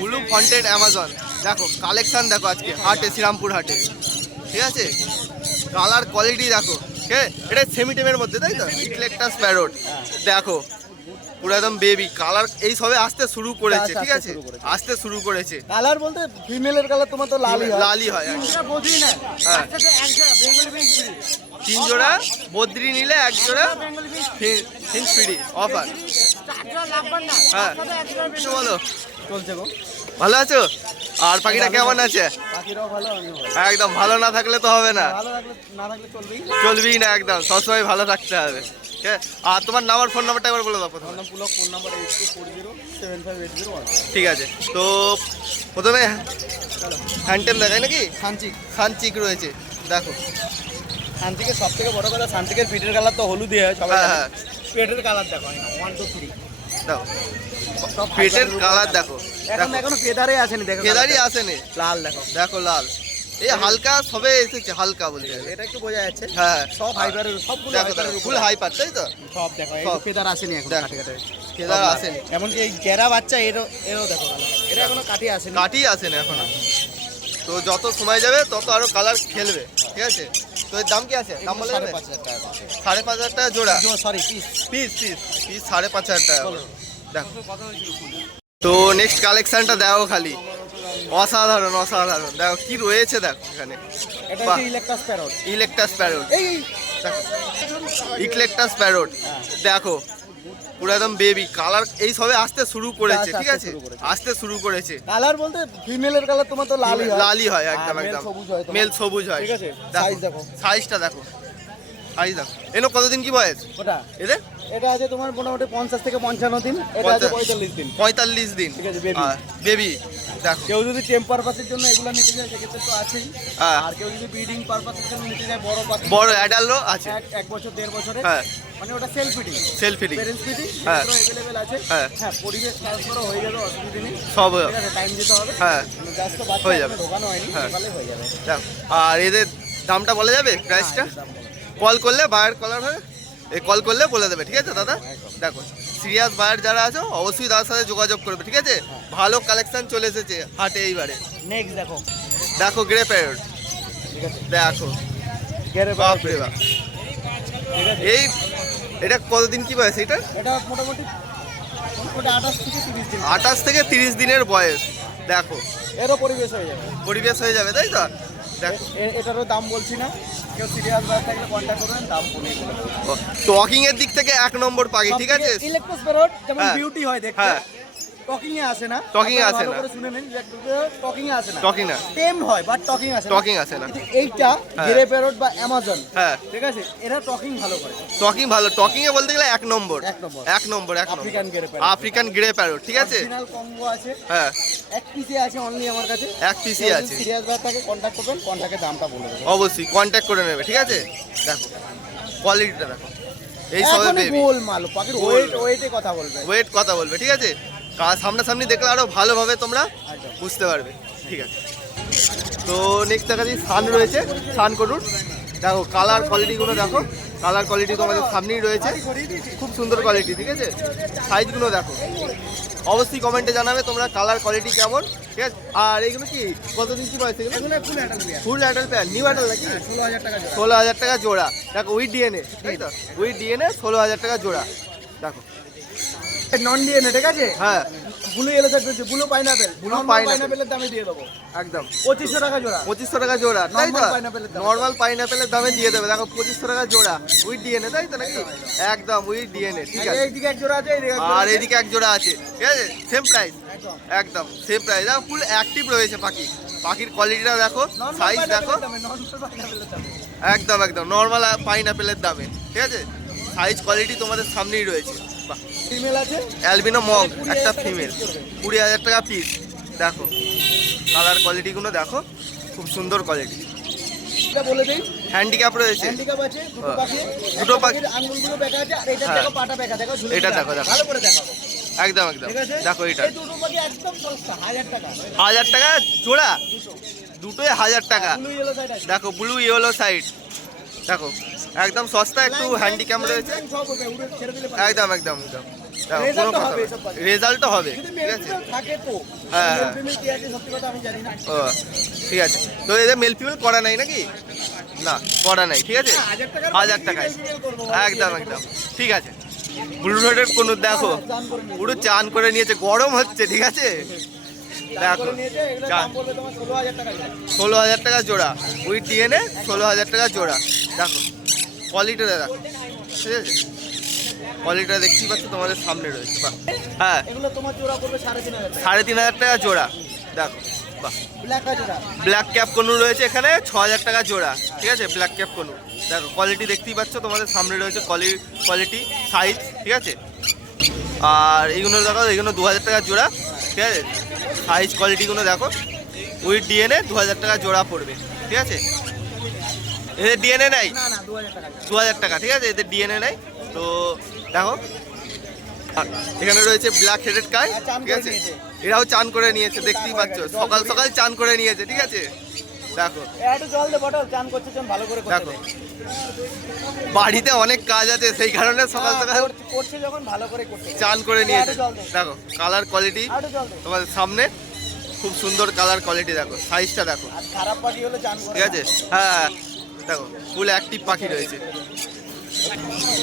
Blue fronted Amazon. দেখো collection দেখো আজকে হাটে, শ্রীরামপুর হাটে, ঠিক আছে। কালার কোয়ালিটি দেখো, ঠিক আছে। এটা সেমিটেমের মধ্যে, তাই তো? ইকলেকটাস প্যারট দেখো, পুরো একদম বেবি কালার, এই সবে আসতে শুরু করেছে, ঠিক আছে, আসতে শুরু করেছে। কালার বলতে ফিমেলের কালার তোমার তো লালই হয়। লালই হয়। হ্যাঁ, 3 জোড়া বদ্রি নিলে 1 জোড়া ফিন্স ফ্রি অফার। হ্যাঁ, কিছু বলো। চলছে গো। ভালো আছো? আর পাখিটা কেমন আছে? পাখিরাও ভালো, আমিও ভালো। একদম ভালো না থাকলে তো হবে না, ভালো থাকলে না থাকলে চলবেই। চলবেই না, একদম সবসময় ভালো থাকতে হবে, ঠিক আছে। আর তোমার নাম্বার, ফোন নাম্বারটা একবার বলে দাও প্রথমে। আমার নাম পুলক, ফোন নাম্বার 8240758001। ঠিক আছে, তো প্রথমে হ্যান্ডটেম দেখায় নাকি? সানচিক। সানচিক রয়েছে দেখো। সানচিকের সব থেকে বড় কথা, সানচিকের পিঠের কালার তো হলুদই হয় সবাই হ্যাঁ জানে। হ্যাঁ, পেটের কালার দেখো, 1 2 3 দেখো পেটের কালার দেখো। এখনো পেদারে আসেনি, দেখো কেদারই আসেনি, লাল দেখো। দেখো লাল, এই হালকা সবে এসেছে, হালকা বলতে গেলে। এটা একটু বোঝা যাচ্ছে। হ্যাঁ, সব হাইপারের, সবগুলো দেখো দেখো ফুল হাইপার, তাই তো? সব দেখো, এই সব। পেদার আসেনি এখন, দেখো। কাটে কাটে। কেদার আসেনি, এমনকি এই গেরা বাচ্চা এরও দেখো কালার। এটা এখনো কাটি আসেনি। কাটি আসেনি এখনো। তো যত সময় যাবে তত আরো কালার খেলবে, ঠিক আছে। তো এর দাম কি আছে? দাম বলে যাবে? 5,500 টাকা। 5,500 টাকা জোড়া, sorry piece. Piece piece piece 5,500 টাকা করে। দেখো, তো নেক্সট কালেকশনটা দেখো খালি, অসাধারণ অসাধারণ। দেখো কি রয়েছে, দেখো এখানে। এটা বাহ। হচ্ছে ইলেকট্রাস প্যারট। ইলেকটাস প্যারট, এই দেখো ইকলেকটাস প্যারট দেখো, পুরো একদম বেবি কালার, এই সবে আসতে শুরু করেছে, ঠিক আছে, আসতে শুরু করেছে। কালার বলতে ফিমেলের কালার তোমার তো লালই হয়। লালই হয়, একদম আর male একদম সবুজ হয় তোমার। মেল সবুজ হয়, ঠিক আছে, দেখো সাইজ দেখো। সাইজটা দেখো, সাইজ দেখো। এনো কতদিন কি বয়স ওটা এদের? এটা আছে তোমার মোটামুটি 50 থেকে 55 দিন, এটা আছে 45 দিন। 45 দিন, ঠিক আছে, baby। বেবি দেখো। কেউ যদি টেম পারপাসের জন্য এগুলো নিতে যায় সেক্ষেত্রে তো আছেই। হ্যাঁ। আর কেউ যদি ব্রিডিং পারপাসের জন্য নিতে যায় বড় পাখি, বড় অ্যাডাল্টও আছে, 1 বছর 1.5 বছরে, হ্যাঁ, মানে ওটা self feeding, self feeding, parents feeding হ্যাঁ। अवेलेबल আছে। হ্যাঁ। হ্যাঁ, পরিবেশ ট্রান্সফারও হয়ে যাবে, অসুবিধা নেই। সব, ঠিক আছে, টাইম দিতে হবে। হ্যাঁ, জাস্ট তো বাচ্চা হয়ে যাবে। এখনো ঢোকানো হয়নি, হ্যাঁ। ঢোকালে হয়ে যাবে। দেখো। আর এদের দামটা বলা যাবে, প্রাইসটা? কল করলে বায়ার কলার হবে, এই কল করলে বলে দেবে, ঠিক আছে দাদা। দেখো সিরিয়াস বায়ার যারা আছে অবশ্যই তার সাথে যোগাযোগ করবে, ঠিক আছে। ভালো কালেকশন চলে এসেছে হাটে এইবারে। নেক্সট দেখো, দেখো গ্রে প্যারট, ঠিক আছে, দেখো গেরে বাপ রে বাপ। ঠিক আছে। এই এটা কতদিন কি বয়স এটা? এটা মোটামুটি 28 থেকে 30 দিন। 28 থেকে 30 দিনের বয়স। দেখো এরও পরিবেশ হয়ে যাবে। পরিবেশ হয়ে যাবে, তাই তো? দেখো এটারও দাম বলছি না, কেউ সিরিয়াস বাজার থাকলে কন্ট্যাক্ট করবেন, দাম বলে দেবো। টকিং এর দিক থেকে 1 নম্বর পাখি, ঠিক আছে। ইলেকট্রাস প্যারট যেমন হ্যাঁ। বিউটি হয় দেখতে, হ্যাঁ। টকিং এ আসে না। Talking এ আপনারা আসে ভালো না। করে শুনে নিন, টকিং এ আসে না। টকিং না, টেম হয় বাট টকিং আসে না। টকিং আসে না। কিন্তু এইটা হ্যাঁ। গ্রে প্যারট বা অ্যামাজন, হ্যাঁ, ঠিক আছে, এরা টকিং ভালো করে। টকিং ভালো, টকিং এ বলতে গেলে 1 নম্বর, এক নম্বর। 1 নম্বর, 1 নম্বর African grey parrot, African grey parrot, ঠিক আছে। অরিজিনাল কম্বো আছে, হ্যাঁ, এক পিসে আছে অনলি আমার কাছে। এক পিসই আছে। সিরিয়াস বাজার থাকে কন্ট্যাক্ট করবেন, কন্ট্যাক্টের দামটা বলে দেবো। অবশ্যই কন্ট্যাক্ট করে নেবে, ঠিক আছে। দেখো কোয়ালিটিটা দেখো, এই সবে এখনই বেবি গোল মাল, পাখির ওয়েটে কথা বলবে। ওয়েট কথা বলবে, ঠিক আছে। সামনাসামনি দেখলে আরো ভালোভাবে তোমরা একদম। বুঝতে পারবে, ঠিক আছে। তো নেক্সট দেখা যাচ্ছে সান রয়েছে, সান করুন। দেখো কালার কোয়ালিটিগুলো দেখো, কালার কোয়ালিটি তোমাদের সামনেই রয়েছে, খুব সুন্দর কোয়ালিটি, ঠিক আছে। সাইজগুলো দেখো, অবশ্যই কমেন্টে জানাবে তোমরা কালার কোয়ালিটি কেমন, ঠিক আছে। আর এইগুলো কি কতদিন কি বয়স এগুলো? এগুলো full adult pair, full adult pair, new adult নাকি? 16,000 টাকা জোড়া। 16,000 টাকা জোড়া। দেখো উইথ ডিএনএ, তাই তো? উইথ ডিএনএ 16,000 টাকা জোড়া। দেখো নন ডিএনএ, ঠিক আছে। হ্যাঁ, ব্লু ইয়েলো সাইড রয়েছে, blue pineapple. Blue normal pineapple। পাইনাপেলের দামে দিয়ে দেবো একদম 2500 টাকা জোড়া। 2500 টাকা জোড়া, তাই তো? Normal pineapple এর দাম। নর্মাল পাইনাপেলের দামে দিয়ে দেবে, দেখো 2500 টাকা জোড়া উইথ ডিএনএ, তাই তো নাকি? একদম উইথ ডিএনএ, ঠিক আছে। এইদিকে এক জোড়া আছে, এইদিকে এক জোড়া আর আছে। এদিকে 1 জোড়া আছে, ঠিক আছে, সেম প্রাইস, একদম। একদম সেম প্রাইস। দেখো ফুল অ্যাক্টিভ রয়েছে পাখি, পাখির কোয়ালিটিটা দেখো, Normal সাইজ pineapple দেখো, এর দামে, normal pineapple এর দামে। একদম একদম নর্মাল পাইনাপেলের দামে, ঠিক আছে। সাইজ কোয়ালিটি তোমাদের সামনেই রয়েছে। বাহ, ফিমেল আছে, অ্যালবিনো মগ, 20,000 একটা টাকা ফিমেল, piece করবে। 20,000 টাকা পিস। দেখো কালার কোয়ালিটিগুলো দেখো, খুব সুন্দর কোয়ালিটি। এটা বলে দেই, হ্যান্ডিক্যাপ রয়েছে, হ্যান্ডিক্যাপ আছে, দুটো হ্যাঁ। পাখি, দুটো একটা পাখি। পাখির আঙ্গুলগুলো বেঁকা আছে, আর এটা হ্যাঁ। দেখো পাটা বেঁকা, দেখো ঝুলে এটা ঝুলে দেখো, আছে। দেখো। ভালো করে দেখাবো, একদম একদম ঠিক আছে। দেখো এটা এই দুটো পাখি একদম সস্তা, 1000 টাকা 1000 টাকা জোড়া, দুটো। দুটোই 1000 টাকা। ব্লু ইয়েলো সাইড আছে। দেখো ব্লু ইয়েলো সাইড, দেখো একদম সস্তা, একটু হ্যান্ডিক্যাম রয়েছে, সব হবে, উড়ে ছেড়ে দিলে পাবে। একদম একদম একদম। কোনো কথা রেজাল্টও হবে, যদি ঠিক আছে। মেল থাকে তো হ্যাঁ, মেল ফিমেল কি আছে সত্যি কথা আমি জানি না। ও ঠিক আছে। তো এদের মেল ফিমেল করা নাই নাকি? না করা নাই, ঠিক আছে। 1000 টাকায় একদম একদম ঠিক আছে। ব্লু রোডের কোনো দেখো চান করে নিয়ে পুরো চান করে নিয়েছে, গরম হচ্ছে, ঠিক আছে। দেখো করে নিয়েছে, এগুলো দাম পড়বে তোমার 16,000 টাকা করে। 16,000 টাকা জোড়া, উইথ ডিএনএ 16,000 টাকা জোড়া। দেখো কোয়ালিটিটা দেখো, ঠিক আছে। কোয়ালিটিটা দেখতেই পাচ্ছ তোমাদের সামনে রয়েছে, বাহ। হ্যাঁ, এগুলো তোমার জোড়া পড়বে 3,500 টাকা। 3,500 টাকা জোড়া, দেখো বাহ। ব্ল্যাক আছে না? ব্ল্যাক ক্যাপ কনুর রয়েছে এখানে 6,000 টাকা জোড়া, ঠিক আছে। ব্ল্যাক ক্যাপ কনুর দেখো, কোয়ালিটি দেখতেই পাচ্ছ তোমাদের সামনে রয়েছে, কোয়ালিটি সাইজ, ঠিক আছে। আর এইগুলো দেখো, এইগুলো 2,000 টাকা জোড়া, ঠিক আছে। সাইজ কোয়ালিটিগুলো দেখো, উইথ ডিএনএ 2,000 টাকা জোড়া পড়বে, ঠিক আছে। এদের ডিএনএ নাই, না না 2,000 টাকা। 2,000 টাকা, ঠিক আছে। এদের ডিএনএ নাই। তো দেখো আর এখানে রয়েছে ব্ল্যাক হেডেড কাই, চান ঠিক করে আছে। নিয়েছে। এরাও চান করে নিয়েছে, দেখতেই পাচ্ছ, সকাল সকাল চান করে নিয়েছে, ঠিক আছে। দেখো একটু জল দে বটল, চান করছে যখন ভালো করে করতে দেখো দে। বাড়িতে অনেক কাজ আছে, সেই কারণে সকাল সকাল করছে যখন ভালো করে করতে দে। চান করে নিয়েছে। একটু জল দে। দেখো কালার কোয়ালিটি একটু জল দে। তোমাদের সামনে, খুব সুন্দর কালার কোয়ালিটি, দেখো সাইজটা দেখো, আর খারাপ পাখি হলে চান করে ঠিক আছে। হ্যাঁ দেখো ফুল অ্যাক্টিভ পাখি রয়েছে,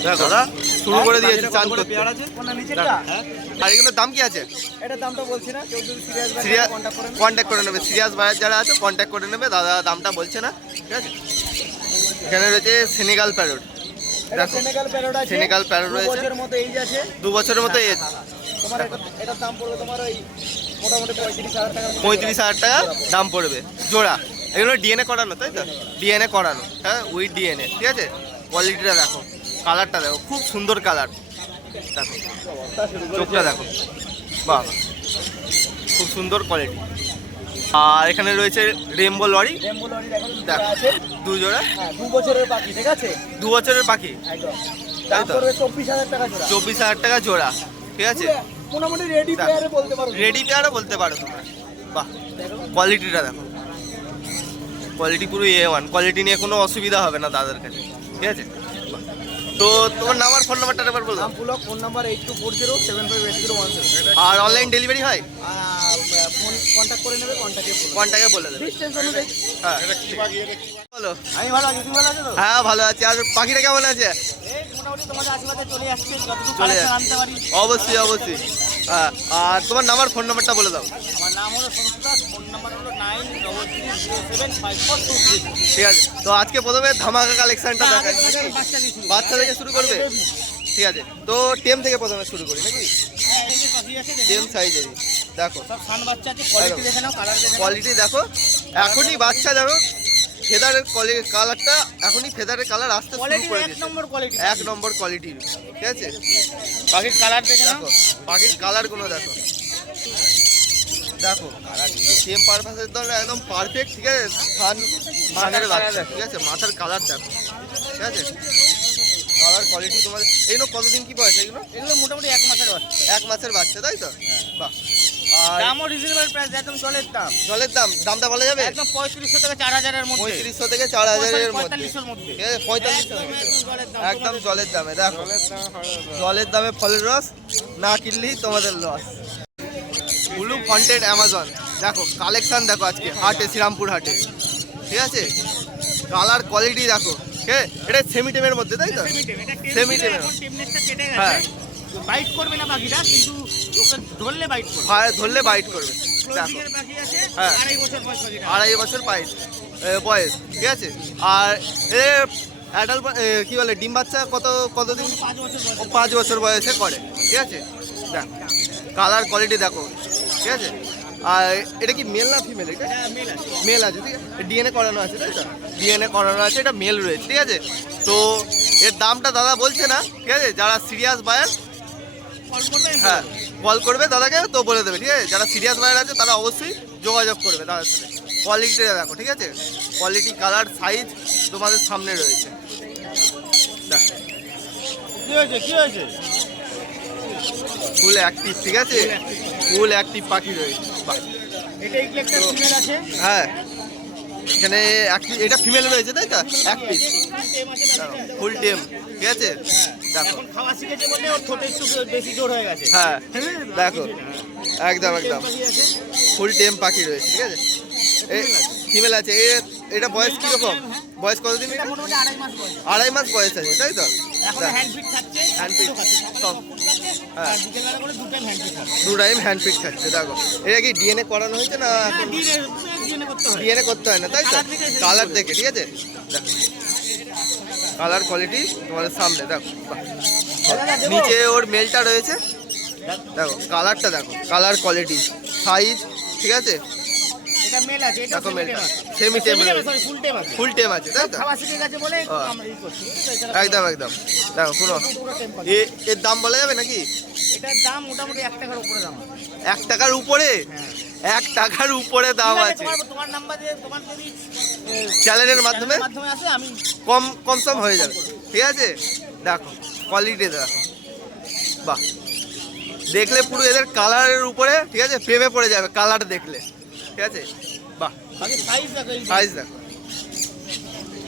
দেখো দাদা শুরু করে দিয়েছে চান করতে। কোনটা নিচেরটা? আর এগুলোর দাম কি আছে? এটার দামটা বলছি না, কেউ যদি সিরিয়াস ভাই সিরিয়াস কন্টাক্ট করেন। কন্ট্যাক্ট করে নেবে, সিরিয়াস বায়ার যারা আছে কন্ট্যাক্ট করে নেবে, দাদা দামটা বলছে না, ঠিক আছে। এখানে রয়েছে সেনেগাল প্যারট, এটা দেখো সেনেগাল প্যারট আছে। সেনেগাল প্যারট 2 রয়েছে। বছরের মতো এইজ আছে। 2 বছরের মতো এজ, তোমার এটার দাম পড়বে তোমার ওই মোটামুটি 35,000 টাকার মতো। 35,000 টাকা দাম পড়বে জোড়া। এগুলো ডিএনএ করানো, তাই তো? ডিএনএ করানো, হ্যাঁ উইথ ডিএনএ, ঠিক আছে। কোয়ালিটিটা দেখো, কালারটা দেখো, খুব সুন্দর কালার, দেখো চোখটা দেখো, বাহ খুব সুন্দর কোয়ালিটি। আর এখানে রয়েছে রেমবো লরি, রেমবো লরি দেখো দুটো দেখো আছে। 2 জোড়া, হ্যাঁ 2 বছরের পাখি, ঠিক আছে। 2 বছরের পাখি, একদম তাই দাম তো? পড়বে 24,000 টাকা জোড়া। 24,000 টাকা জোড়া, ঠিক আছে। মোটামুটি রেডি দেখো। পেয়ারে বলতে পারো। রেডি পেয়ারও বলতে পারো তোমরা, বাহ। দেখো কোয়ালিটিটা দেখো, কোয়ালিটি পুরো A1, কোয়ালিটি নিয়ে কোনো অসুবিধা হবে না দাদার কাছে, ঠিক আছে। বাহ। তো তোমার নাম্বার, ফোন নাম্বারটা একবার বলো। নাম পুলক, ফোন নাম্বার 8240758017। আর অনলাইন ডেলিভারি হয়? ফোন কন্ট্যাক্ট করে নেবে, কন্ট্যাক্টে বলবে। কন্ট্যাক্টে বলে দেবে, ডিসটেন্স অনুযায়ী। হ্যাঁ বলো। আমি ভালো আছি, তুমি ভালো আছো তো? হ্যাঁ ভালো আছি। আর পাখিটা কেমন আছে? এই মোটামুটি তোমাদের আশীর্বাদে চলে আসছে, যতটুকু চলে কালেকশন যাচ্ছে। আনতে পারি। অবশ্যই অবশ্যই। হ্যাঁ, আর তোমার নাম্বার, ফোন নাম্বারটা বলে দাও। আমার নাম হলো সন্তু দাস, ফোন নাম্বার হলো 9303075423। ঠিক আছে। তো আজকে প্রথমে ধামাকা কালেকশনটা দেখাই, বাচ্চা দিয়েছি। বাচ্চা থেকে শুরু করবে, ঠিক আছে। তো টেম থেকে প্রথমে শুরু করি নাকি? হ্যাঁ, এই যে পাখি আছে দেখো। টেম সাইজেরই দেখো, সব সান বাচ্চা আছে, কোয়ালিটি দেখে নাও, কালার দেখে নাও। কোয়ালিটি দেখো, এখনই বাচ্চা দেখো, ফেদারের কালারটা এখনই ফেদারের কালার আসতে শুরু কোয়ালিটি করে এক দিয়েছে, নম্বর কোয়ালিটি। 1 নম্বর কোয়ালিটির, ঠিক আছে। পাখির কালার দেখে নাও। দেখো পাখির কালারগুলো দেখো, দেখো সেম পারপাসের জন্য একদম পারফেক্ট, ঠিক আছে। সানের বাচ্চা, ঠিক আছে। মাথার কালার দেখো, ঠিক আছে। কালার কোয়ালিটি তোমাদের এইগুলো কতদিন কি বয়স এগুলো? এগুলো মোটামুটি 1 মাসের বাচ্চা। 1 মাসের বাচ্চা, তাই তো? বাহ। আর দামও রিজনেবল প্রাইস, একদম জলের দাম। জলের দামটা বলা যাবে? একদম 3500 থেকে 4000 এর মধ্যে। 3500 থেকে 4000 এর মধ্যে, 4500 এর মধ্যে। ঠিক আছে। 4500 একদম জলের দাম। একদম জলের দামে, দেখো জলের দামে ফলের রস না কিনলেই তোমাদের লস। ব্লু ফন্টেড অ্যামাজন, দেখো কালেকশন দেখো আজকে হাটে, শ্রীরামপুর হাটে, ঠিক আছে। কালার কোয়ালিটি দেখো, ঠিক আছে। এটা সেমি টেমের মধ্যে, তাই তো? সেমি টেমের, এখন টেমনেসটা কেটে হ্যাঁ। গেছে। বাইট করবে না পাখিটা, কিন্তু ওকে ধরলে বাইট করবে। ধরলে বাইট করবে, দেখো ক্লোজিং এর পাখি আছে, হ্যাঁ। 2.5 বছর বয়স পাখিটা। 2.5 বছর বয়স, ঠিক আছে। আর অ্যাডাল্ট কি বলে ডিম বাচ্চা কতদিন? 5 বছর বয়স। 5 বছর বয়সে করে, ঠিক আছে। দেখ কালার কোয়ালিটি দেখো, ঠিক আছে। আর এটা কি মেল না ফিমেল? এটা এটা মেল আছে। মেল আছে, ঠিক আছে। ডিএনএ করানো আছে, তাই তো? ডিএনএ করানো আছে, এটা মেল রয়েছে, ঠিক আছে। তো এর দামটা দাদা বলছে না, ঠিক আছে। যারা সিরিয়াস বায়ার, কল করবে। হ্যাঁ কল করবে দাদাকে, তো বলে দেবে, ঠিক আছে। যারা সিরিয়াস বায়ার আছে তারা অবশ্যই যোগাযোগ করবে দাদার সাথে। কোয়ালিটিটা দেখো, ঠিক আছে। কোয়ালিটি, কালার, সাইজ তোমাদের সামনে রয়েছে, দেখ কি হয়েছে, কি হয়েছে? ফুল অ্যাক্টিভ, ঠিক আছে। ফুল অ্যাক্টিভ পাখি রয়েছে, বাহ। এটা একটা ফিমেল আছে। হ্যাঁ এখানে এটা ফিমেল রয়েছে, তাই তো? 1 পিস টেম আছে পাখিটা। ফুল টেম, ঠিক আছে। দেখো এখন খাওয়া শিখেছে বলে ওর ঠোঁটে একটু বেশি জোর হয়ে গেছে। হ্যাঁ দেখো একদম একদম পাখি আছে, ফুল টেম পাখি রয়েছে, ঠিক আছে। ফিমেল আছে। এটা বয়স কিরকম? বয়স কতদিন? এটা মোটামুটি 2.5 মাস বয়স। 2.5 মাস বয়স আছে, তাই তো? এখন হ্যান্ড ফিট খাচ্ছে, হ্যান্ড ফিট সব হ্যাঁ, আর বিকেলবেলা করে 2 টাইম হ্যান্ড ফিট খাচ্ছে। 2 টাইম হ্যান্ড ফিট খাচ্ছে। দেখো এটা কি ডিএনএ করানো হয়েছে না? হ্যাঁ, ডিএনএ করতে হয়। ডিএনএ করতে হয় না, তাই তো? কালার দেখে, ঠিক আছে। দেখো কালার কোয়ালিটি তোমাদের সামনে দেখো। বাহ। নিচে ওর মেলটা রয়েছে, দেখো কালারটা দেখো, কালার কোয়ালিটি সাইজ, ঠিক আছে। এটা মেল আছে, এটা দেখো মেলটা সেমি টেম সরি ফুল টেম আছে। ফুল টেম আছে, তাই তো? খাওয়া শিখে গেছে বলে হ্যাঁ। আমরা এই করছি, বুঝছো? এছাড়া একদম একদম দেখো পুরো পুরো টেম পাখি। এর দাম বলা যাবে নাকি? এটার দাম মোটামুটি 1 টাকার উপরে দাম আছে। 1 টাকার উপরে? হ্যাঁ। 1 টাকার উপরে দাম ঠিক আছে, আছে। তোমার নাম্বার দিয়ে তোমার যদি চ্যানেলের মাধ্যমে মাধ্যমে আসে আমি কম সম হয়ে যাবে, ঠিক আছে। দেখো কোয়ালিটি দেখো, বাহ। দেখলে পুরো এদের কালারের উপরে, ঠিক আছে, প্রেমে পড়ে যাবে কালার দেখলে, ঠিক আছে। বাহ আগে সাইজ দেখো, এই সাইজ দেখো।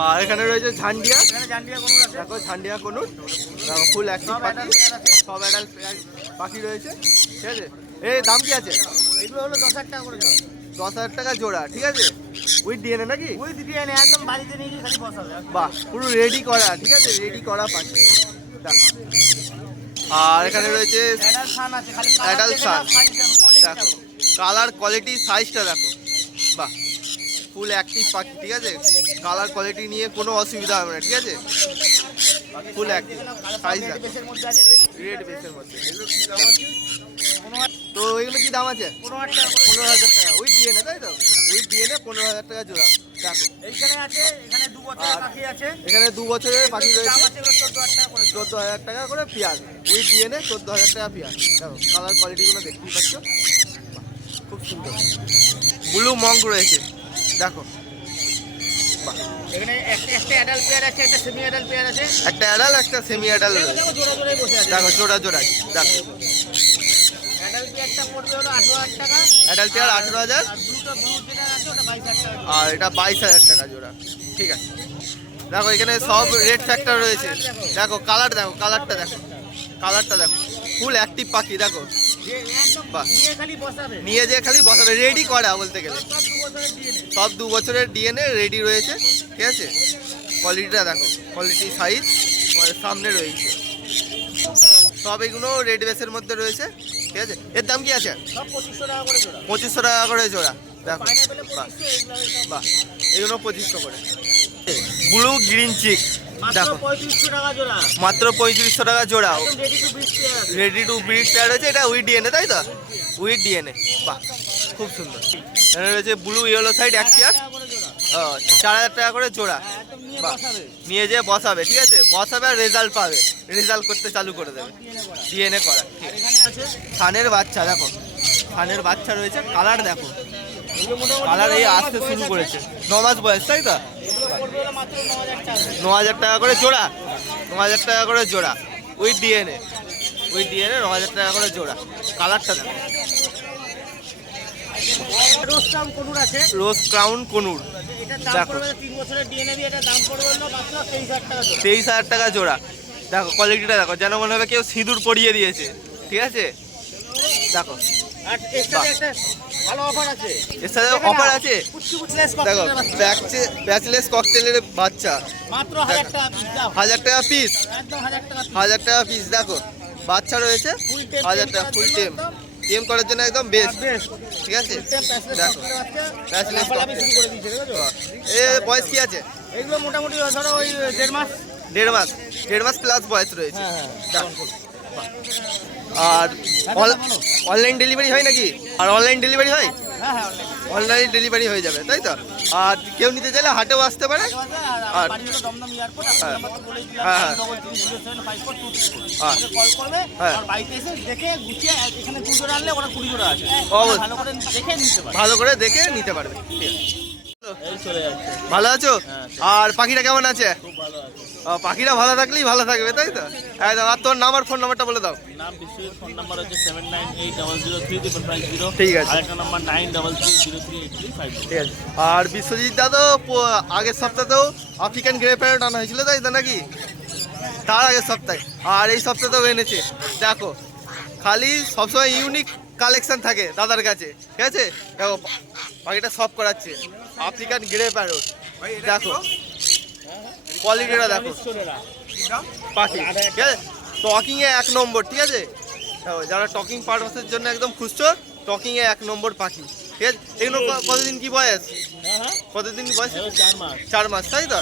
আর এখানে রয়েছে ঝান্ডিয়া, এখানে জান্ডিয়া কোন আছে, দেখো ঝান্ডিয়া কোনুর, দেখো ফুল অ্যাক্টিভ সব পাখি, adult pair আছে। সব অ্যাডাল্ট পাখি রয়েছে, ঠিক আছে। এই দাম কি আছে? এগুলো হলো 10,000 টাকা করে জোড়া। 10,000 টাকা জোড়া, ঠিক আছে। উইথ ডিএনএ নাকি? ওই দিদি এনে একদম বাড়িতে নিয়ে গিয়ে খালি বসাবে। বাহ পুরো রেডি করা, ঠিক আছে, রেডি করা পাখি। দেখো আর এখানে রয়েছে অ্যাডাল্ট সান আছে, খালি Adult sun। কোয়ালিটি দেখো দেখো। কালার কোয়ালিটি সাইজটা দেখো, বাহ ফুল অ্যাক্টিভ পাখি, ঠিক আছে। কালার কোয়ালিটি নিয়ে কোনো অসুবিধা হবে না, ঠিক আছে। ফুল অ্যাক্টিভ সাইজ দেখো, বেসের মধ্যে আছে রেড বেসের মধ্যে। এগুলো কি দাম আছে? তো এগুলো কি দাম আছে? 15,000 টাকা করে। 15,000 টাকা উইথ ডিএনএ, তাই তো? উইথ ডিএনএ 15,000 টাকা জোড়া। দেখো এইখানে আছে, এখানে 2 বছরের আর পাখি আছে। এখানে 2 বছরের পাখি দাম রয়েছে, আছে এগুলো 14,000 টাকা করে। 14,000 টাকা করে পেয়ার। উইথ ডিএনএ 14,000 টাকা পেয়ার। দেখো কালার কোয়ালিটিগুলো দেখতেই পাচ্ছ, খুব সুন্দর। ব্লু মঙ্ক রয়েছে, দেখো বাহ। এখানে একটা অ্যাডাল্ট পেয়ার আছে, একটা সেমি অ্যাডাল্ট পেয়ার আছে। একটা অ্যাডাল একটা সেমি অ্যাডাল রয়েছে, দেখো জোড়া জোড়াই বসে আছে। দেখো জোড়া জোড়া। দেখো অ্যাডাল্ট পেয়ারটা পড়বে হলো 18,000 টাকা। অ্যাডাল পেয়ার 18,000, আর ব্লু যেটা আছে ওটা 22,000 টাকা। আর এটা 22,000 টাকা জোড়া, ঠিক আছে। দেখো এখানে সব রেড ফ্যাক্টর রয়েছে, দেখো কালার দেখো, কালারটা দেখো, কালারটা দেখো, ফুল অ্যাক্টিভ পাখি। দেখো যে একদম বাহ। নিয়ে খালি বসাবে। নিয়ে যে খালি বসাবে, রেডি করা বলতে গেলে। সব 2 বছরের ডিএনএ। সব 2 বছরের ডিএনএ রেডি রয়েছে, ঠিক আছে। কোয়ালিটিটা দেখো, কোয়ালিটি সাইজ তোমাদের সামনে রয়েছে। সব এগুলো রেড বেসের মধ্যে রয়েছে, ঠিক আছে। এর দাম কি আছে? সব 2,500 টাকা করে জোড়া। 2500 টাকা করে জোড়া। দেখো পাইনাপেলে বাহ 2500, এগুলো সব বাহ, এগুলো 2500 করে। ব্লু গ্রিন চিক, মাত্র দেখো 3500 টাকা জোড়া। মাত্র 3500 টাকা জোড়া। একদম রেডি টু ব্রিড পেয়ার আছে। রেডি টু ব্রিড পেয়ার রয়েছে, এটা উইথ ডিএনএ, তাই তো? উইথ ডিএনএ, বাহ খুব সুন্দর। এখানে রয়েছে ব্লু ইয়েলো সাইড এক পেয়ার, 4,000 টাকা করে জোড়া। 4,000 টাকা করে জোড়া। হ্যাঁ, একদম নিয়ে বাহ। বসাবে। নিয়ে যেয়ে বসাবে, ঠিক আছে, বসাবে আর রেজাল্ট পাবে, রেজাল্ট করতে চালু করে দেবে, ডিএনএ করা। ডিএনএ করা। আর এখানে আছে থানের বাচ্চা, দেখো থানের বাচ্চা রয়েছে, কালার দেখো, এগুলো মোটামুটি কালার এই 9 মাস আসতে বয়স শুরু আছে। করেছে। 9 মাস বয়স, তাই তো? এগুলো পড়বে হলো মাত্র 9,000 টাকা। 9,000 টাকা করে জোড়া, 9,000 টাকা করে জোড়া উইথ ডিএনএ, উইথ ডিএনএ 9,000 টাকা করে জোড়া। কালারটা দেখো, রোস্টাম কোনুর আছে। রোজ ক্রাউন কনুর, এটার দাম দেখো। পড়বে 3 বছরের ডিএনএ দিয়ে এটার দাম পড়বে হলো মাত্র 23,000 টাকা জোড়া। 23,000 টাকা জোড়া। দেখো কোয়ালিটিটা দেখো, যেন মনে হবে কেউ সিঁদুর পরিয়ে দিয়েছে, ঠিক আছে। দেখো আর এর সাথে একটা ভালো অফার আছে। এর সাথে অফার আছে, পুচকি পুচলেস দেখো ককটেলের বাচ্চা। ব্যাচলেস ককটেলের বাচ্চা, মাত্র 1,000 টাকা পিস দাও। 1,000 টাকা পিস, একদম 1,000 টাকা পিস। 1,000 টাকা পিস। দেখো বাচ্চা রয়েছে, ফুল টেম 1,000 টাকা ফুল টেম, টেম করার জন্য একদম বেস্ট, বেস্ট। ঠিক আছে। টেম প্যাসলেস দেখো ককটেলের বাচ্চা। প্যাসলেস লাফালাফি ককটেল। শুরু করে দিয়েছে, দেখেছো? এ বয়স কি আছে? এগুলো মোটামুটি ধরো ওই 1.5 মাস। 1.5 মাস প্লাস বয়স রয়েছে। হ্যাঁ, দেখো। আর অনলাইন ডেলিভারি হয় নাকি? আর অনলাইন ডেলিভারি হয়? হ্যাঁ হ্যাঁ অনলাইন ডেলিভারি হয়ে যাবে, তাই তো? আর কেউ নিতে চাইলে হাটেও আসতে পারে। আর বাড়ি হলো দমদম এয়ারপোর্ট। হ্যাঁ। আমরা তো বলেই দিলাম হ্যাঁ, হ্যাঁ। 933075423। হ্যাঁ। আমাকে কল করবে হ্যাঁ। আর বাড়িতে এসে দেখে গুছিয়ে এখানে 2 জোড়া আনলে ওরা 20 জোড়া আছে। অবশ্যই। ভালো করে দেখে নিতে পারে। ভালো করে দেখে নিতে পারবে, ঠিক আছে। এই চলে যাচ্ছে। ভালো আছো? আর পাখিটা কেমন আছে? খুব ভালো আছে। পাখিটা ভালো থাকলেই ভালো থাকবে, তাই তো? একদম। আর তোর নাম আর ফোন নাম্বারটা বলে দাও। নাম বিশ্বজিৎ, ফোন নাম্বার হচ্ছে 7980035550। ঠিক আছে। আরেকটা নাম্বার 93303835। ঠিক আছে। আর বিশ্বজিৎ দা তো আগের সপ্তাহেও আফ্রিকান গ্রে প্যারট আনা হয়েছিল, তাই তো নাকি? তার আগের সপ্তাহে, আর এই সপ্তাহেও এনেছে। দেখো খালি সবসময় ইউনিক কালেকশন থাকে দাদার কাছে, ঠিক আছে। দেখো পাখিটা সব করাচ্ছে, আফ্রিকান গ্রে প্যারট। দেখো কোয়ালিটিটা দেখো পাখি, ঠিক আছে। টকিংয়ে 1 নম্বর, ঠিক আছে। দেখো যারা টকিং পারপাসের জন্য একদম খুঁজছো, টকিংয়ে 1 নম্বর পাখি, ঠিক আছে। এগুলো কতদিন কি বয়স, কতদিন বয়স? 4 মাস, তাই তো।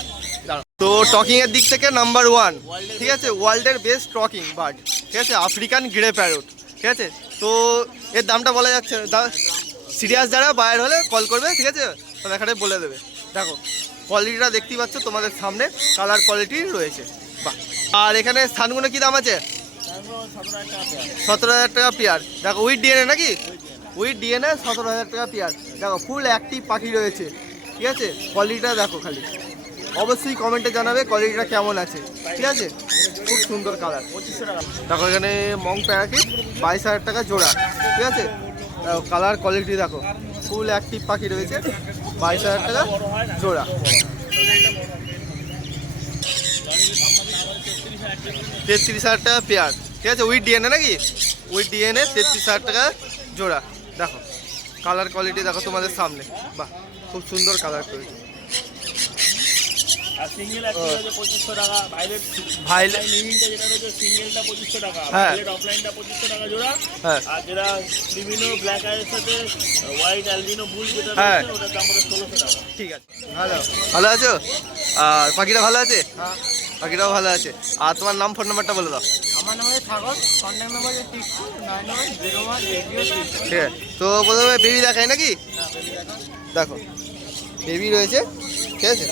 তো টকিং এর দিক থেকে নাম্বার 1, ঠিক আছে। ওয়ার্ল্ডের বেস্ট টকিং বার্ড, ঠিক আছে, আফ্রিকান গ্রে প্যারট, ঠিক আছে। তো এর দামটা বলা যাচ্ছে, সিরিয়াস যারা বায়ার হলে কল করবে, ঠিক আছে, তাহলে এখানে বলে দেবে। দেখো কোয়ালিটিটা দেখতেই পাচ্ছ তোমাদের সামনে, কালার কোয়ালিটি রয়েছে, বাহ। আর এখানে স্থানগুলো কি দাম আছে? 17,000 টাকা পেয়ার। দেখো উইথ ডিএনএ নাকি, উইথ ডিএনএ 17,000 টাকা পেয়ার। দেখো ফুল অ্যাক্টিভ পাখি রয়েছে, ঠিক আছে। কোয়ালিটিটা দেখো খালি, অবশ্যই কমেন্টে জানাবে কোয়ালিটিটা কেমন আছে, ঠিক আছে। খুব সুন্দর কালার। দেখো এখানে মং প্যারাকিট 22,000 টাকা জোড়া, ঠিক আছে। দেখো কালার কোয়ালিটি দেখো, ফুল অ্যাক্টিভ পাখি রয়েছে, 22,000 টাকা জোড়া। 33,000 টাকা পেয়ার, ঠিক আছে, উইথ ডিএনএ নাকি, উইথ ডিএনএ 33,000 টাকা জোড়া। দেখো কালার কোয়ালিটি দেখো তোমাদের সামনে, বাহ খুব সুন্দর কালার কোয়ালিটি। আর সিঙ্গেল একটা হচ্ছে 2500 টাকা, ভাইলেট ভাইলেট লিভিংটা যেটা রয়েছে সিঙ্গেলটা 2500 টাকা, হ্যাঁ। ভাইলেট অফলাইনটা 2500 টাকা জোড়া। হ্যাঁ। আর যেটা বিভিন্ন ব্ল্যাক আইয়ের সাথে হোয়াইট অ্যালবিনো বুল যেটা হ্যাঁ। রয়েছে ওটার দাম হলো 1600 টাকা। ঠিক আছে, ভালো আছো? আর পাখিটা ভালো আছে? পাখিটাও ভালো আছে। আর তোমার নাম, ফোন নাম্বারটা বলে দাও। আমার নাম হচ্ছে সাগর, কন্ট্যাক্ট নাম্বার হচ্ছে 62910180। ঠিক আছে, তো প্রথমে বেবি দেখাই নাকি? দেখো বেবি রয়েছে, ঠিক আছে।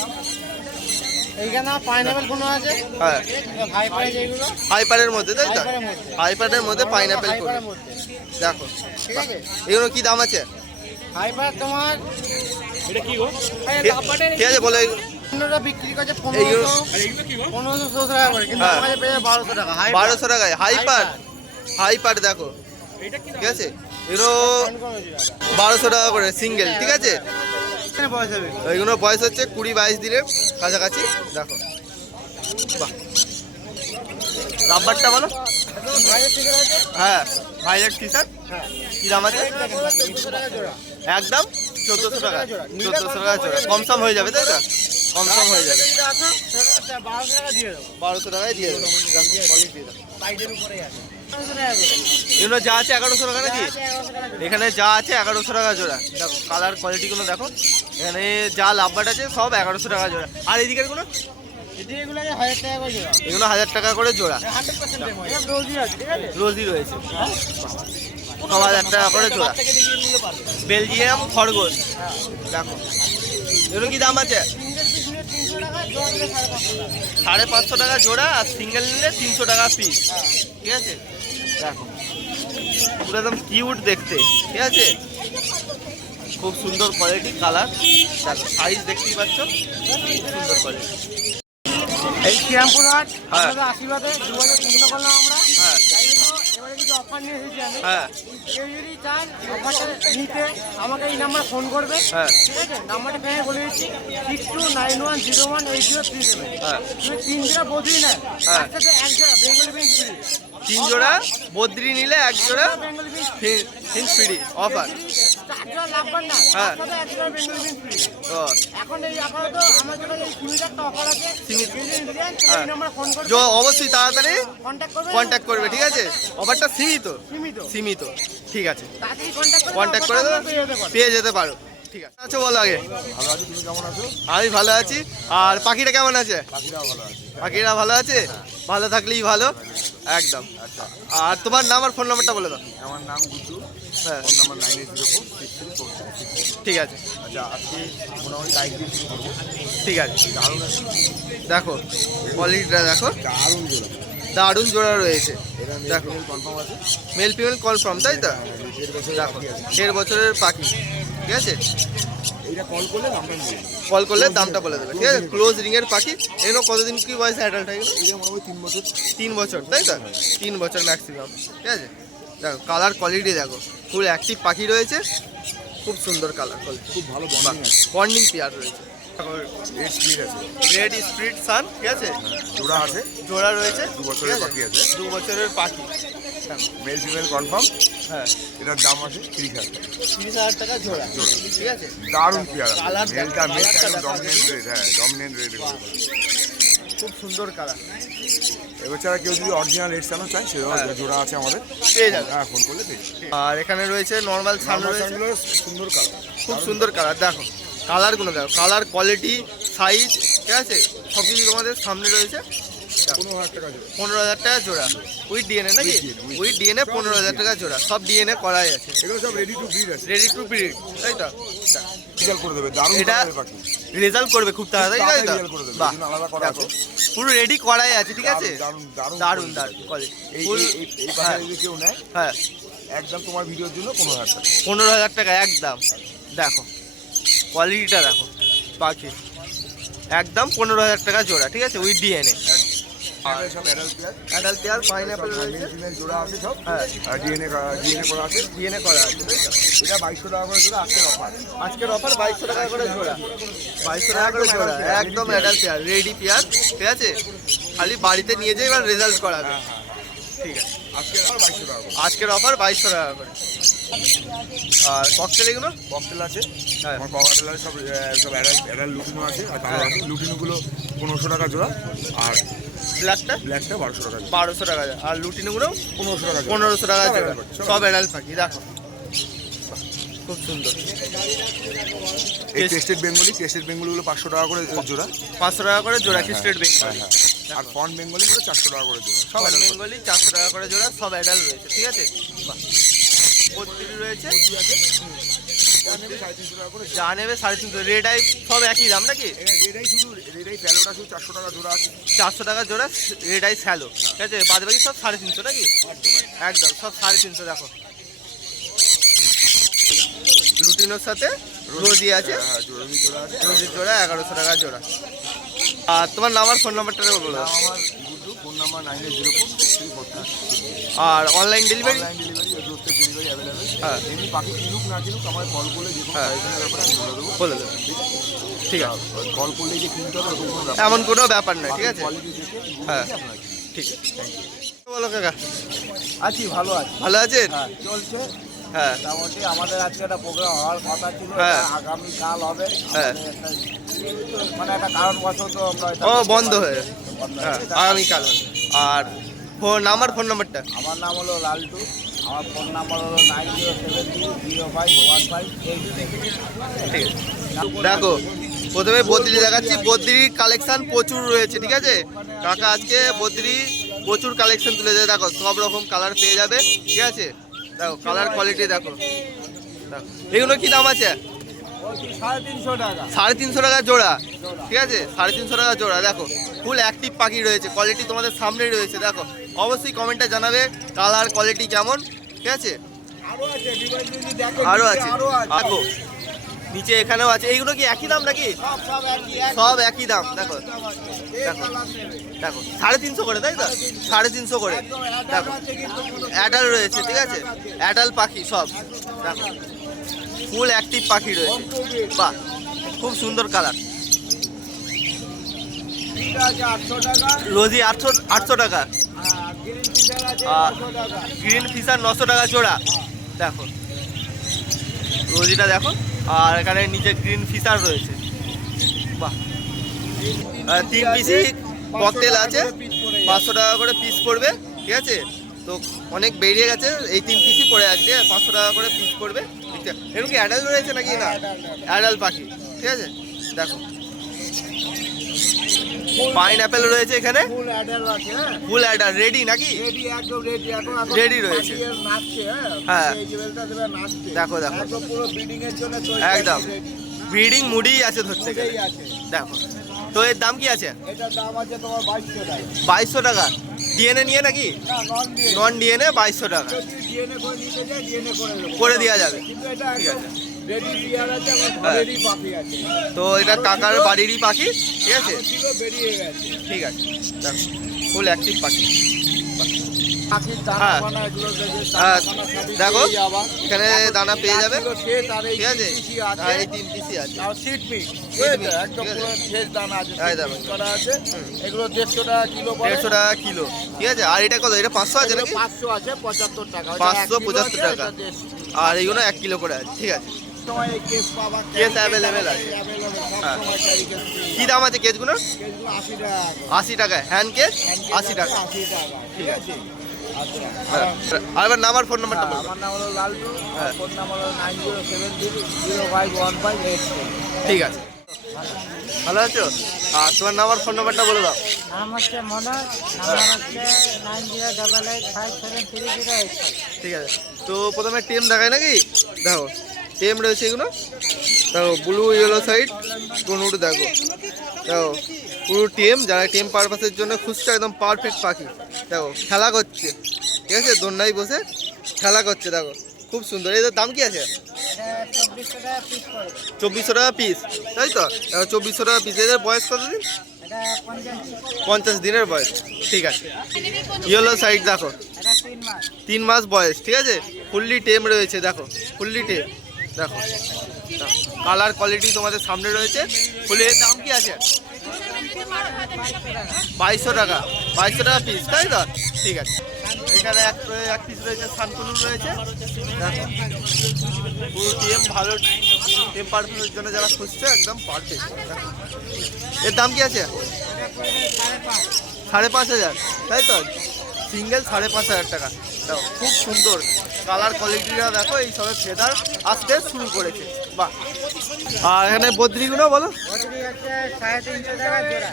এইখানে পাইনাপেল কোনো আছে, হ্যাঁ হাইপার যেগুলো হাইপারের মধ্যে, তাই তো, হাইপারের মধ্যে। হাইপারের মধ্যে পাইনাপেল করে। হাইপারের মধ্যে, দেখো ঠিক আছে। এগুলো কি দাম আছে? হাইপার তোমার এটা কি গো? ঠিক আছে বলে অন্যরা বিক্রি করছে এইগুলো 1500 আর এগুলো কি গো? 1500 টাকা করে, কিন্তু হ্যাঁ। আমাদের পেয়ে 1200 টাকা। 1200 টাকায় হাইপার, হাইপার দেখো, এটা কি ঠিক আছে। এগুলো 1200 টাকা করে সিঙ্গেল, ঠিক আছে। বয়স হবে এইগুলো বয়স হচ্ছে 20-22 দিনের কাছাকাছি। দেখো বাহ, রাব্বারটা বলো। ভাইয়ের থেকে আছে, হ্যাঁ ভাইলেট টি শার্ট হ্যাঁ কি দাম আছে? 1400 টাকা জোড়া। একদম 1400 টাকা, 1400 টাকা জোড়া। কম সম হয়ে যাবে, তাই তো, কম সম হয়ে যাবে। যদি আসো, সেটা 1200 টাকা দিয়ে দেবো। 1200 টাকায় দিয়ে দেবো। কোয়ালিটি দেখো, সাইজের উপরেই আছে। 1200 টাকা করে। এগুলো যা আছে 1100 টাকা নাকি? 1100 টাকা জোড়া। এখানে যা আছে 1100 টাকা জোড়া। দেখো কালার কোয়ালিটিগুলো দেখো, এখানে যা লাভবাট আছে সব 1100 টাকা জোড়া। আর এদিকের গুলো, যদি এগুলো আছে 1000 টাকা করে জোড়া। এগুলো 1000 টাকা করে জোড়া। 100% এর মধ্যে। এটা রোজি আছে, ঠিক আছে? রোজই রয়েছে, সব 1000 টাকা করে জোড়া। বাচ্চাকে দেখিয়ে নিলে পারবে। বেলজিয়াম খরগোশ, দেখো এগুলো কি দাম আছে? সিঙ্গেল পিস নিলে 300 টাকা, জোড়া নিলে 550 টাকা। 550 টাকা জোড়া, আর সিঙ্গেল নিলে 300 টাকা পিস, ঠিক আছে। দেখো পুরো একদম কিউট দেখতে, ঠিক আছে। খুব সুন্দর কোয়ালিটি, কালার দেখো, সাইজ দেখতেই পাচ্ছ, খুব সুন্দর কোয়ালিটি। এই শ্রীরামপুর হাট, হ্যাঁ। আপনাদের আশীর্বাদে 2003 করলাম আমরা। হ্যাঁ তাই জন্য এবারে কিছু অফার নিয়ে এসেছি আমি। হ্যাঁ কেউ যদি চান অফারটা নিতে, আমাকে এই নাম্বার ফোন করবে, হ্যাঁ ঠিক আছে? নাম্বারটা ফেনে বলে দিচ্ছি, 6291018037। হ্যাঁ। তুমি 3 জোড়া বদলি নেন, হ্যাঁ। তার সাথে 1 জোড়া বেঙ্গলি বিনস ফ্রি। 3 জোড়া বদ্রি নিলে 1 জোড়া বেঙ্গলি বিনস হিন্স ফ্রি অফার। 4 জোড়া লাভবান না, হ্যাঁ। তার সাথে 1 জোড়া বেঙ্গলি বিনস ফ্রি। ও এখন এই আপাতত আমার জন্য এই সীমিত একটা অফার আছে। সীমিত। যদি নিতে চান, তাহলে হ্যাঁ। এই নাম্বারে ফোন করবে, অবশ্যই তাড়াতাড়ি কন্ট্যাক্ট করবে, ঠিক আছে। অফারটা সীমিত, সীমিত। সীমিত, ঠিক আছে। তাড়াতাড়ি কন্ট্যাক্ট করে দেবো, পেয়ে যেতে পারো, ঠিক আছে। আচ্ছা বলো আগে। ভালো আছি, তুমি কেমন আছো? আমি ভালো আছি। আর পাখিটা কেমন আছে? পাখিরাও ভালো আছে। পাখিরা ভালো আছে, ভালো থাকলেই ভালো, একদম। আর তোমার নাম আর ফোন নাম্বারটা বলে দাও। আমার নাম গুড্ডু, হ্যাঁ ফোন নাম্বার 98046346। ঠিক আছে, আচ্ছা, আজকে মোটামুটি টাইপ দিয়ে শুরু করবো। ঠিক আছে। দারুণ আছে, দেখো কোয়ালিটিটা দেখো, দারুণ জোড়া। দারুণ জোড়া রয়েছে। এটা দেখো কনফার্ম আছে। মেল ফিমেল কনফার্ম, তাই তো। 1.5 বছরের দেখো বাকি আছে। 1.5 বছরের পাখি, ঠিক আছে। এইটা কল করলে দামটা নিয়ে কল করলে দামটা বলে দেবে, ঠিক আছে। ক্লোজ রিং এর পাখি। এগুলো কতদিন কি বয়স অ্যাডাল্ট হয়ে গেল? এইটা মোটামুটি 3 বছর। 3 বছর, তাই তো, 3 বছর ম্যাক্সিমাম, ঠিক আছে। দেখো কালার কোয়ালিটি দেখো, ফুল অ্যাক্টিভ পাখি রয়েছে, খুব সুন্দর কালার কোয়ালিটি, খুব ভালো বন্ডিং আছে। বন্ডিং পেয়ার রয়েছে, এর স্পিড আছে, রেড স্প্রিট সান, ঠিক আছে, জোড়া আছে, জোড়া রয়েছে, 2 বছরের পাখি আছে, 2 বছরের পাখি। Male female confirm. হ্যাঁ, এটার দাম আছে 30,000 টাকা। 30,000 টাকা জোড়া, ঠিক আছে। দারুণ পেয়ার আছে, কালার মেলটা কালারটা দেখো ডমিনেন্ট রেড, হ্যাঁ ডমিনেন্ট রেড। খুব সুন্দর কালার, এছাড়া কেউ যদি অরিজিনাল রেড সানও চায় সেটাও হ্যাঁ। জোড়া আছে আমাদের, পেয়ে যাবে। হ্যাঁ ফোন করলে পেয়ে যাবে। আর এখানে রয়েছে নর্মাল সান রয়েছে, সানগুলো সুন্দর কালার, খুব সুন্দর কালার। দেখো কালারগুলো দেখো, কালার কোয়ালিটি সাইজ, ঠিক আছে, সব কিছু তোমাদের সামনে রয়েছে। 15,000 টাকা জোড়া। 15,000 টাকা জোড়া, উইথ ডিএনএ নাকি? with উইথ ডিএনএ 15,000 টাকা জোড়া, সব ডিএনএ করাই আছে, এগুলো সব রেডি টু ব্রিড আছে, রেডি টু ব্রিড, তাই তো? রেজাল্ট করে দেবে, দারুণ এটা কালারের পাখি। রেজাল্ট করবে খুব তাড়াতাড়ি, তাই তো? রেজাল্ট করে দেবে, বাহ, এজন্য আলাদা করা দেখো আছে। পুরো রেডি করাই আছে, ঠিক আছে, দারুণ দারুণ দারুণ দারুণ কোয়ালিটি। এই ফুল, এই এই পাখি হ্যাঁ যদি কেউ নেয় হ্যাঁ, একদম তোমার ভিডিওর জন্য 15,000 টাকা। 15,000 টাকা একদম। দেখো কোয়ালিটিটা দেখো পাখি, একদম 15,000 টাকা জোড়া, ঠিক আছে, উইথ ডিএনএ। এগুলো সব adult pair, adult pair pineapple male রয়েছে, ফিমেল জোড়া আছে সব, হ্যাঁ ডিএনএ করা আছে। ডিএনএ করা আছে, তাই তো? এটা 2200 টাকা করে জোড়া, আজকের অফার। আজকের অফার 2200 টাকা করে জোড়া, 2200 টাকা করে জোড়া, একদম অ্যাডাল্ট পেয়ার, রেডি পেয়ার, ঠিক আছে, খালি বাড়িতে নিয়ে যেয়ে এবার রেজাল্ট করাবে, ঠিক আছে। আজকের অফার 2200 টাকা করে। আজকের অফার 2200 টাকা করে। আর ককটেল এগুলো, ককটেল আছে, হ্যাঁ আমার ককটেল আছে, সব অ্যাডাল্ট লুটিনো আছে, আর তাহলে আছে লুটিনোগুলো 1500 টাকা জোড়া, আর ব্ল্যাকটা ব্ল্যাকটা 1200 টাকা জোড়া। 1200 টাকা জোড়া, আর লুটিনোগুলো 1500 টাকা জোড়া। 1500 টাকা সব জোড়া, adult পাখি, সব অ্যাডাল্ট পাখি। দেখো খুব সুন্দর। এই টেস্টেড বেঙ্গলিগুলো 500 টাকা করে জোড়া, 500 টাকা করে জোড়া, হ্যাঁ, স্টেট বেঙ্গল। হ্যাঁ, হ্যাঁ। আর ফন বেঙ্গলিগুলো 400 টাকা করে জোড়া, সব adult পাখি। বেঙ্গলি 400 টাকা করে জোড়া, সব অ্যাডাল্ট রয়েছে, ঠিক আছে। বাহ, পত্তিরি রয়েছে, যা নেবে 350 টাকা করে জোড়া। যা নেবে 350, রেড আই সব একই দাম নাকি? রেড আই প্যালোটা শুধু 400 টাকা জোড়া আছে। 400 টাকা জোড়া রেড আই স্যালো, ঠিক আছে, বাদ বাকি সব 350 নাকি? একদম সব 350। দেখো লুটিনোর সাথে রোজি আছে, হ্যাঁ, রোজি জোড়া আছে। রোজির জোড়া 1100 টাকা জোড়া। আর তোমার নাম আর ফোন নাম্বারটা বলো। নাম আমার গুড্ডু, ফোন নাম্বার 9804 আর অনলাইন ডেলিভারি? অনলাইন ডেলিভারি, দূরত্বের ডেলিভারি অ্যাভেলেবেল। হ্যাঁ এমনি পাখি কিনুক না কিনুক আমায় কল করলে যে কোনো হ্যাঁ। সাইজের ব্যাপারে আমি বলে দেবো। বলে দেবো, ঠিক আছে, কল করলেই যে কিনতে হবে ওরকম কোনো ব্যাপার এমন কোনো ব্যাপার নয়, ঠিক আছে, কোয়ালিটি দেখে হ্যাঁ। আপনারা কিনুন। ঠিক আছে, থ্যাংক ইউ। বলো কাকা, আছি, ভালো আছি, ভালো আছেন? হ্যাঁ চলছে হ্যাঁ মোটামুটি। আমাদের আজকে একটা প্রোগ্রাম হওয়ার কথা ছিল, হ্যাঁ। এটা আগামীকাল হবে। হ্যাঁ। আমাদের মানে একটা কারণবশত আমরা এটা ও বন্ধ হয়ে, বন্ধ হ্যাঁ হয়েছে। আগামীকাল। আর ফোন ফোন নাম্বারটা? আমার নাম হলো লালটু, আমার ফোন নাম্বার হলো 9072051586। ঠিক আছে, দেখো প্রথমে বদ্রি দেখাচ্ছি। বদ্রির কালেকশন প্রচুর রয়েছে, ঠিক আছে, কাকা আজকে বদ্রি প্রচুর কালেকশন তুলে দেয়। দেখো সব রকম কালার পেয়ে যাবে, ঠিক আছে, দেখো কালার কোয়ালিটি দেখো। দেখো এগুলো কি দাম আছে? 350 টাকা। 350 টাকা জোড়া, ঠিক আছে, 350 টাকা জোড়া। দেখো ফুল অ্যাক্টিভ পাখি রয়েছে, কোয়ালিটি তোমাদের সামনেই রয়েছে। দেখো অবশ্যই কমেন্টে জানাবে কালার কোয়ালিটি কেমন, ঠিক আছে। আরো আছে, ডিভাইস যদি দেখো, আরও নিচে আছে, আরো আছে। দেখো নিচে এখানেও আছে। এইগুলো কি একই দাম নাকি? সব একই, সব একই দাম। দেখো দেখো কালার নেবে। দেখো 350 করে, তাই তো? 350 করে। দেখো অ্যাডাল রয়েছে, ঠিক আছে, অ্যাডাল পাখি সব। দেখো ফুল অ্যাক্টিভ পাখি রয়েছে, বাহ খুব সুন্দর কালার। এটা আছে 800 টাকা, রোজি 800 টাকা, আর গ্রিন ফিশার আছে আর 900 টাকা। গ্রিন ফিশার 900 টাকা জোড়া। দেখো রোজিটা দেখো, আর এখানে নিচে গ্রিন ফিশার রয়েছে, বাহ। আর 3 পিসি ককটেল আছে, 500 টাকা করে পিস পড়বে, ঠিক আছে। তো অনেক বেরিয়ে গেছে, এই 3 পিসই পড়ে আছে, 500 টাকা করে পিস পড়বে। এরকম কি অ্যাডাল্ট রয়েছে নাকি? না অ্যাডাল্ট পাখি, ঠিক আছে। দেখো পাইনঅ্যাপেল রয়েছে এখানে, ফুল অ্যাডাল আছে, হ্যাঁ ফুল অ্যাডাল্ট রেডি নাকি? রেডি, একদম রেডি। এখন Ready রয়েছে। পাখি এর নাচছে, হ্যাঁ। এই জুয়েলটা দেবে নাচছে। দেখো, দেখো। একদম পুরো ব্রিডিং এর জন্য তৈরি, একদম ready। ব্রিডিং মুডি আছে ধরতে গেলে। এটাই আছে। দেখো তো এর দাম কি আছে? এটার দাম আছে তোমার 2200 টাকা। 2200 টাকা ডিএনএ নিয়ে নাকি? না, নন দিয়ে। নন ডিএনএ 2200 টাকা যদি ডিএনএ করে নিতে যায়, ডিএনএ করে দেবো। করে দেওয়া যাবে। কিন্তু এটা ঠিক একদম রেডি পেয়ার আছে, আমার হ্যাঁ। রেডি পাখি আছে। তো এটা কাকার বাড়িরই পাখি, ঠিক আছে, আরো ছিল, বেরিয়ে গেছে। ঠিক আছে। দেখো ফুল অ্যাক্টিভ পাখি, বাহ। পাখির হ্যাঁ। দানা বানা এগুলো হ্যাঁ, দেখো আবার এখানে দানা পেয়ে যাবে, সেট আর এই ঠিক আছে? পিসি আছে হ্যাঁ, এই 3 পিসি আছে। আর সিট মিক্স mix, একদম ঠিক আছে? পুরো ফ্রেশ দানা আছে এই seed দেখো। mix করা আছে এগুলো 150 টাকা কিলো পড়ে 150 টাকা কিলো, ঠিক আছে? আর এটা কত? এটা 500 আছে নাকি? 500 আছে 75 টাকা 575 টাকা। আর এইগুলো 1 কিলো করে আছে, ঠিক আছে? সময় এই কেস পাবা কেস available আছে। হ্যাঁ। কি দাম আছে কেসগুলো? কেসগুলো 80 টাকা 80 টাকা হ্যান্ড কেস, 80 টাকা। 80 টাকা ঠিক আছে আচ্ছা আর এবার নাম্বার, ফোন নাম্বারটা বলুন। আমার নাম হলো লালটু হ্যাঁ। ফোন নাম্বার হলো 9073051583 ঠিক আছে, ভালো আছো? আর তোমার নাম্বার, ফোন নাম্বারটা বলে দাও। নাম হচ্ছে মনোজ, নাম্বার হচ্ছে 9088573085। ঠিক আছে, তো প্রথমে টেম দেখায় নাকি? দেখো টেম রয়েছে এগুলো, দেখো ব্লু ইয়েলো সাইড কোনোটা দেখো, দেখো পুরো টেম, যারা টেম পারপাসের জন্য খুঁজছে একদম পারফেক্ট পাখি। দেখো খেলা করছে, ঠিক আছে? দোলনায় বসে খেলা করছে, দেখো খুব সুন্দর। এদের দাম কি আছে? এটা 2400 টাকা পিস পড়বে। 2400 টাকা পিস, তাই তো? দেখো 2400 টাকা পিস। এদের বয়স কতদিন? এটা 50 50 দিনের বয়স, ঠিক আছে। ইয়েলো সাইড দেখো, এটা 3 মাস। 3 মাস বয়স, ঠিক আছে? ফুললি টেম রয়েছে, দেখো ফুললি টেম, দেখো কালার কোয়ালিটি তোমাদের সামনে রয়েছে। ফুলের দাম কি আছে? 2200 টাকা, 2200 টাকা পিস, তাই তো? ঠিক আছে। এখানে এক পিস রয়েছে সানকুলুর রয়েছে, দেখো পুরো টেম, ভালো টেম পারফেক্টের জন্য যারা খুঁজছে একদম পারফেক্ট। এর দাম কি আছে? 5,500, তাই তো? সিঙ্গেল 5,500 টাকা। দেখো খুব সুন্দর কালার কোয়ালিটিটা, দেখো এই সবে ফেদার আসতে শুরু করেছে, বাহ। আর এখানে বদ্রিগুলো বলো। বদ্রি হচ্ছে 350 টাকা জোড়া।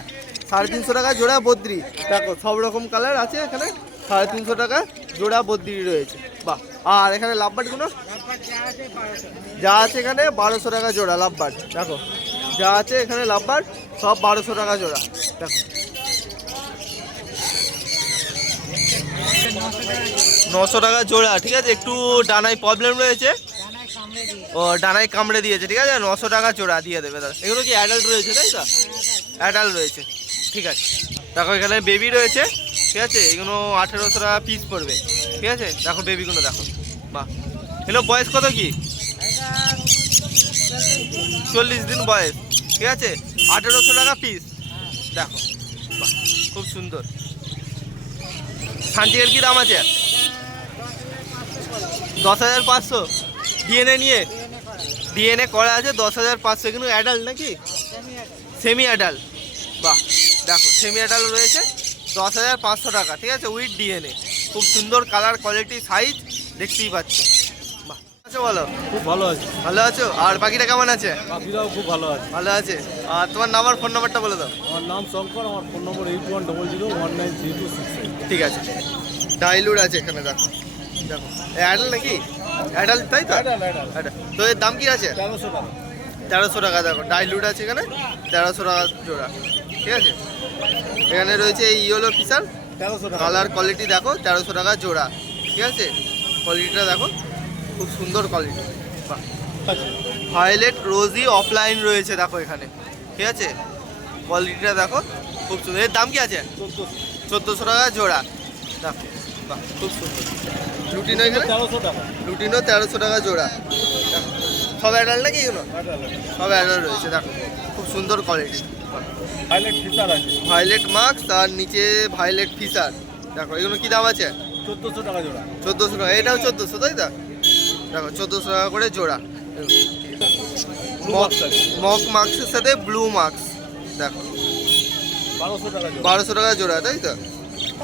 350 টাকা জোড়া বদ্রি, দেখো সব রকম কালার আছে এখানে। 350 টাকা জোড়া বদ্রি রয়েছে, বাহ। আর এখানে লাভবার্ডগুলো তারপর যা আছে 1200। যা আছে এখানে 1200 টাকা জোড়া লাভবার্ড, দেখো যা আছে এখানে লাভবার্ড সব 1200 টাকা জোড়া, দেখো 900 টাকা জোড়া, ঠিক আছে? একটু ডানায় প্রবলেম রয়েছে, জানাই কামড়ে দিয়ে। ও ডানায় কামড়ে দিয়েছে, ঠিক আছে? 900 টাকা জোড়া দিয়ে দেবে দাদা। এগুলো কি অ্যাডাল্ট রয়েছে, তাই তো? অ্যাডাল্ট রয়েছে, ঠিক আছে। দেখো এখানে বেবি রয়েছে, ঠিক আছে? এগুলো 1800 টাকা পিস পড়বে, ঠিক আছে? দেখো বেবিগুলো দেখো, বাহ। এগুলো বয়স কত কি? এটা 40 দিন বয়স, ঠিক আছে? 1800 টাকা পিস, দেখো বাহ খুব সুন্দর। সানচিকের কি দাম আছে? 10,500 ডিএনএ নিয়ে, ডিএনএ করা আছে 10,500। কিন্তু অ্যাডাল্ট নাকি? সেমি অ্যাডাল্ট, বাহ দেখো সেমি অ্যাডাল্ট রয়েছে 10,500 টাকা, ঠিক আছে? উইথ ডিএনএ, খুব সুন্দর কালার কোয়ালিটি সাইজ দেখতেই পাচ্ছ, বাহ। আচ্ছা বলো। খুব ভালো আছে ভালো আছো? আর পাখিটা কেমন আছে? পাখিরাও খুব ভালো আছে ভালো আছে। আর তোমার নাম্বার, ফোন নাম্বারটা বলে দাও। আমার নাম শঙ্কর আমার ফোন নম্বর 8100193266 ঠিক আছে। ডাইলুড আছে এখানে, দেখো দেখো অ্যাডাল্ট নাকি? অ্যাডাল্ট, তাই তো? Adult। তো এর দাম কি আছে? 1300 টাকা 1300 টাকা, দেখো ডাইলুড আছে এখানে 1300 টাকা জোড়া, ঠিক আছে? এখানে রয়েছে এই ইয়েলো ফিশার, 1300 টাকা কালার কোয়ালিটি দেখো 1300 টাকা জোড়া, ঠিক আছে? কোয়ালিটিটা দেখো খুব সুন্দর কোয়ালিটি, বাহ। আছে ভায়োলেট রোজি অফলাইন রয়েছে, দেখো এখানে, ঠিক আছে? কোয়ালিটিটা দেখো খুব সুন্দর। এর দাম কি আছে? 1400 টাকা জোড়া, দেখো বাহ খুব সুন্দর। লুটিনো এখানে 1300 টাকা লুটিনো 1300 টাকা জোড়া, দেখো সব অ্যাডাল্ট নাকি এগুলো? সব অ্যাডাল্ট রয়েছে, দেখো খুব সুন্দর কোয়ালিটি। হাইলাইট ফিচার আছে ভায়োলেট মার্কস আর নিচে ভায়োলেট ফিশার, দেখো এগুলো কি দাম আছে? 1400 টাকা জোড়া 1400 টাকা, এটাও 1400, তাই তো? দেখো 1400 টাকা করে জোড়া। মক মার্কসের সাথে ব্লু মার্কস, দেখো 1200 টাকা জোড়া 1200 টাকা জোড়া, তাই তো?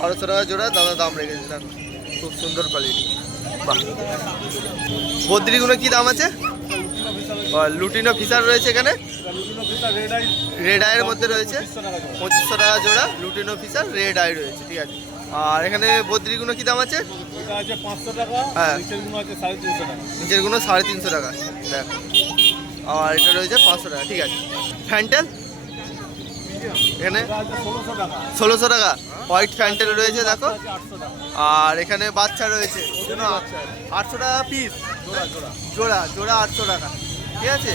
1200 টাকা জোড়া দাদা দাম রেখেছে, দেখো খুব সুন্দর কোয়ালিটি, বাহ। বদ্রিগুলো কি দাম আছে? লুটিনো ফিশার রয়েছে এখানে, lutino feature red eye red আইয়ের মধ্যে রয়েছে 2500 টাকা জোড়া 2500 টাকা জোড়া লুটিনো ফিশার রেড আই রয়েছে, ঠিক আছে? আর এখানে বদ্রিগুলো কি দাম আছে? এটা আছে 500 টাকা হ্যাঁ। নিচের গুলো আছে 350 টাকা নিচের গুলো 350 টাকা, দেখো। আর এটা রয়েছে 500 টাকা, ঠিক আছে? ফ্যান্টেল এখানে এটা আছে 1600 টাকা 1600 টাকা, হোয়াইট ফ্যান্টেল রয়েছে, দেখো। আছে 800 টাকা আর এখানে বাচ্চা রয়েছে 800 টাকা পিস, জোড়া জোড়া জোড়া জোড়া 800 টাকা, ঠিক আছে?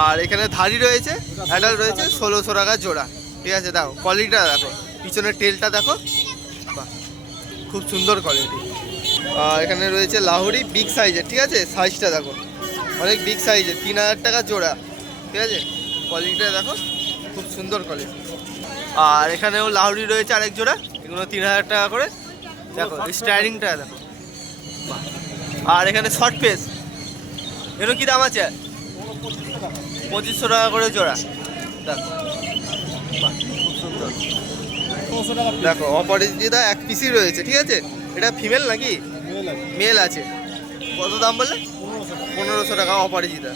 আর এখানে ধাড়ি রয়েছে, অ্যাডাল্ট রয়েছে 1600 টাকা জোড়া, ঠিক আছে? দেখো কোয়ালিটিটা দেখো, পিছনের টেলটা দেখো, বাহ খুব সুন্দর কোয়ালিটি। এখানে রয়েছে লাহোরি বিগ সাইজের, ঠিক আছে, সাইজটা দেখো অনেক বিগ সাইজের, 3000 টাকা জোড়া, ঠিক আছে, কোয়ালিটিটা দেখো খুব সুন্দর কোয়ালিটি। আর এখানেও লাহোরি রয়েছে আরেক জোড়া, এগুলো 3000 টাকা করে, দেখো স্টাইলিংটা দেখো। আর এখানে শর্ট পেস, এগুলো কী দাম আছে? 2500 টাকা করে জোড়া, দেখো বাহ, খুব সুন্দর। দেখো অপরাজিতা এক পিসই রয়েছে, ঠিক আছে, এটা ফিমেল নাকি মেল আছে? কত দাম বললে? 1500 টাকা অপরাজিতা।